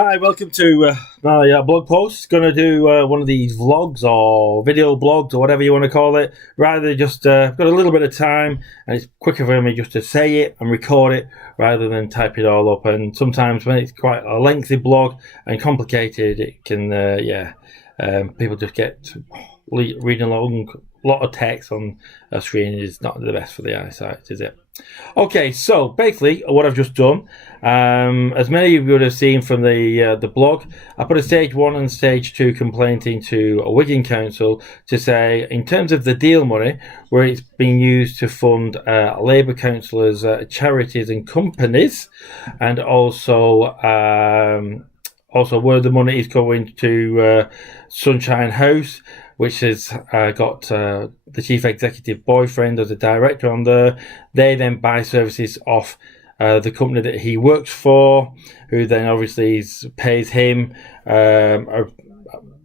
Hi, welcome to my blog post. Going to do one of these vlogs or video blogs or whatever you want to call it. Rather than just got a little bit of time, and it's quicker for me just to say it and record it rather than type it all up. And sometimes when it's quite a lengthy blog and complicated, it can people just get reading a lot of text on a screen is not the best for the eyesight, is it? Okay, so basically what I've just done, as many of you would have seen from the blog, I put a stage 1 and stage 2 complaint into a Wigan Council to say, in terms of the deal money, where it's being used to fund Labour councillors, charities and companies, and also where the money is going to Sunshine House, which has got the chief executive boyfriend as a director on there. They then buy services off the company that he works for, who then obviously pays him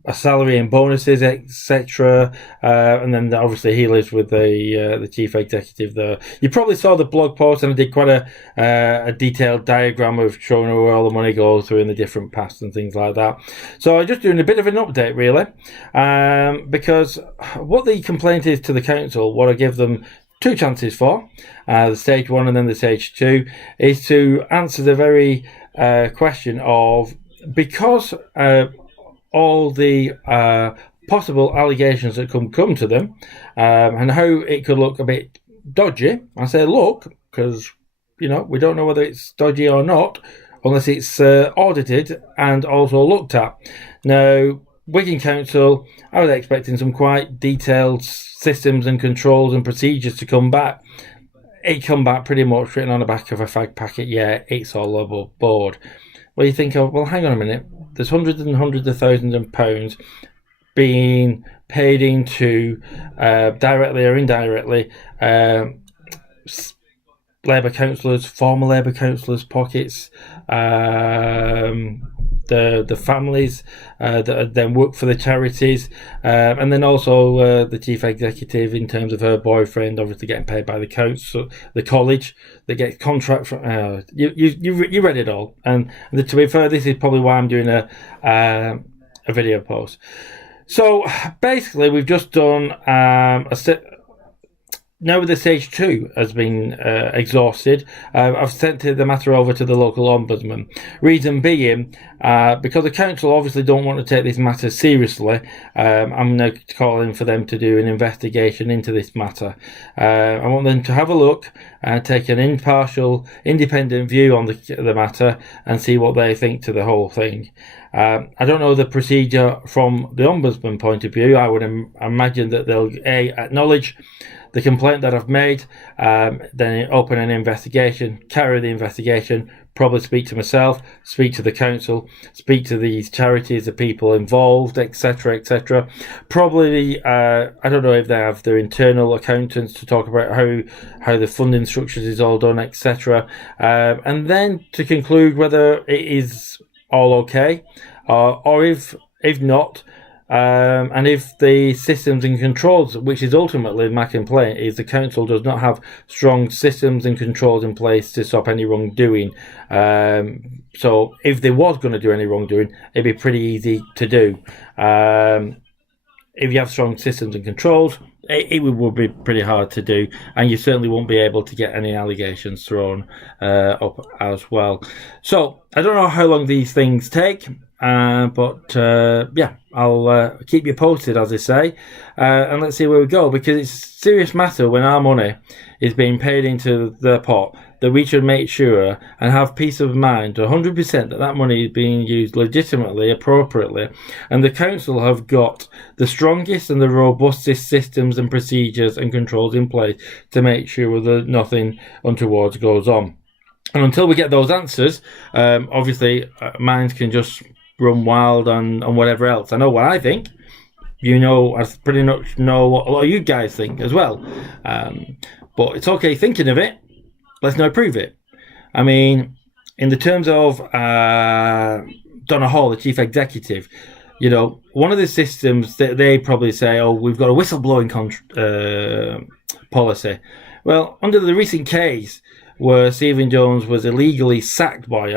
a salary and bonuses, etc. And then obviously he lives with the chief executive there. You probably saw the blog post, and I did quite a detailed diagram of showing where all the money goes through in the different paths and things like that. So I'm just doing a bit of an update really, because what the complaint is to the council, what I give them two chances for, the stage 1 and then the stage 2, is to answer the very question of, because all the possible allegations that come to them, and how it could look a bit dodgy. I say look, because we don't know whether it's dodgy or not unless it's audited and also looked at. Now, Wigan Council, I was expecting some quite detailed systems and controls and procedures to come back. It come back pretty much written on the back of a fag packet. Yeah, it's all above board. Well, you think of, well, hang on a minute. There's hundreds and hundreds of thousands of pounds being paid into, directly or indirectly, Labour councillors, former Labour councillors' pockets, the families that then work for the charities, and then also the chief executive, in terms of her boyfriend, obviously getting paid by the council, the college that gets contract from. You read it all, and to be fair, this is probably why I'm doing a video post. So basically, we've just done now the stage 2 has been exhausted. I've sent the matter over to the local ombudsman. Reason being, because the council obviously don't want to take this matter seriously, I'm now calling for them to do an investigation into this matter. I want them to have a look and take an impartial, independent view on the matter and see what they think to the whole thing. I don't know the procedure from the ombudsman point of view. I would imagine that they'll acknowledge the complaint that I've made, then open an investigation, carry the investigation, probably speak to myself, speak to the council, speak to these charities, the people involved, etc., etc. Probably, I don't know if they have their internal accountants to talk about how the funding structures is all done, etc. And then to conclude whether it is all okay, or if not, and if the systems and controls, which is ultimately my complaint, is the council does not have strong systems and controls in place to stop any wrongdoing. So if there was going to do any wrongdoing, it'd be pretty easy to do. If you have strong systems and controls, it would be pretty hard to do, and you certainly won't be able to get any allegations thrown up as well. So I don't know how long these things take, but yeah, I'll keep you posted, as I say, and let's see where we go, because it's a serious matter when our money is being paid into the pot, that we should make sure and have peace of mind 100% that money is being used legitimately, appropriately, and the council have got the strongest and the robustest systems and procedures and controls in place to make sure that nothing untoward goes on. And until we get those answers, obviously minds can just run wild on whatever else. I know what I think. I pretty much know what a lot of you guys think as well. But it's okay thinking of it. Let's now prove it. I mean, in the terms of Donna Hall, the chief executive, one of the systems that they probably say, oh, we've got a whistleblowing policy. Well, under the recent case where Stephen Jones was illegally sacked by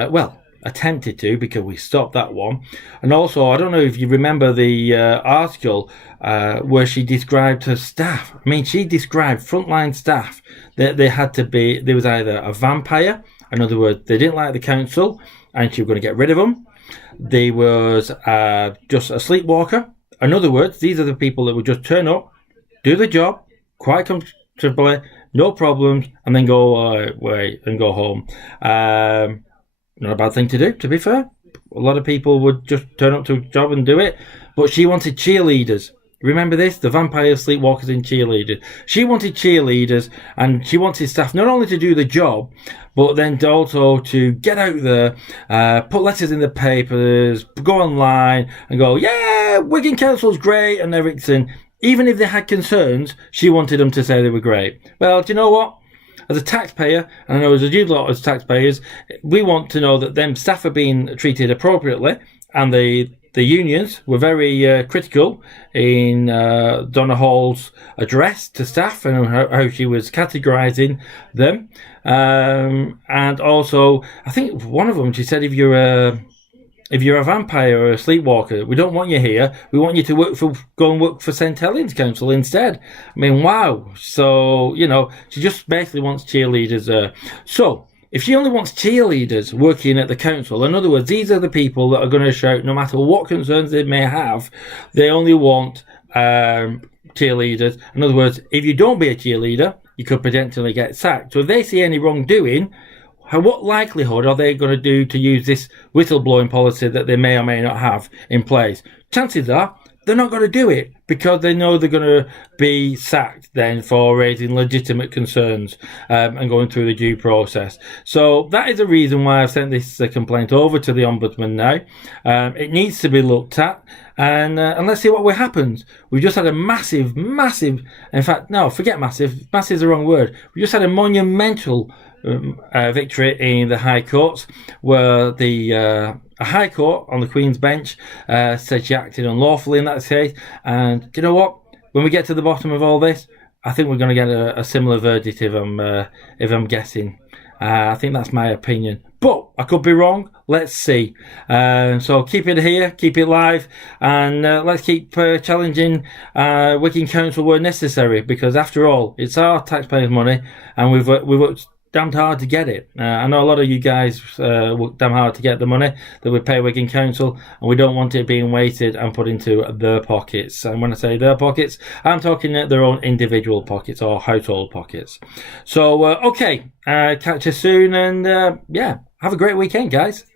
attempted to, because we stopped that one. And also, I don't know if you remember the article where she described her staff. I mean, she described frontline staff that they had to be, there was either a vampire, in other words, they didn't like the council and she was going to get rid of them. There was just a sleepwalker. In other words, these are the people that would just turn up, do the job quite comfortably, no problems, and then go away and go home. Not a bad thing to do, to be fair. A lot of people would just turn up to a job and do it. But she wanted cheerleaders. Remember this? The vampires, sleepwalkers, and cheerleaders. She wanted cheerleaders, and she wanted staff not only to do the job, but then also to get out there, put letters in the papers, go online, and go, yeah, Wigan Council's great, and everything. Even if they had concerns, she wanted them to say they were great. Well, do you know what? As a taxpayer, and I know as a huge lot as taxpayers, we want to know that them staff are being treated appropriately, and the unions were very critical in Donna Hall's address to staff and how she was categorising them. And also, I think one of them, she said, if you're a vampire or a sleepwalker, we don't want you here. We want you to go and work for St Helens Council instead. I mean, wow. So, she just basically wants cheerleaders. So, if she only wants cheerleaders working at the council, in other words, these are the people that are going to shout no matter what concerns they may have. They only want cheerleaders. In other words, if you don't be a cheerleader, you could potentially get sacked. So if they see any wrongdoing, what likelihood are they going to do to use this whistleblowing policy that they may or may not have in place? Chances are they're not going to do it because they know they're going to be sacked then for raising legitimate concerns and going through the due process. So that is the reason why I've sent this complaint over to the Ombudsman now. It needs to be looked at, and let's see what happens. We've just had a massive, in fact, no, forget massive. Massive is the wrong word. We just had a monumental victory in the High Courts, where the High Court on the Queen's Bench said she acted unlawfully in that case. And do you know what? When we get to the bottom of all this, I think we're going to get a similar verdict if I'm guessing. I think that's my opinion, but I could be wrong. Let's see. So keep it here, keep it live, and let's keep challenging Wigan Council where necessary, because after all, it's our taxpayers' money, and we've worked damned hard to get it. I know a lot of you guys work damn hard to get the money that we pay Wigan Council, and we don't want it being wasted and put into their pockets. And when I say their pockets, I'm talking their own individual pockets or household pockets. So, okay, catch you soon, and yeah, have a great weekend, guys.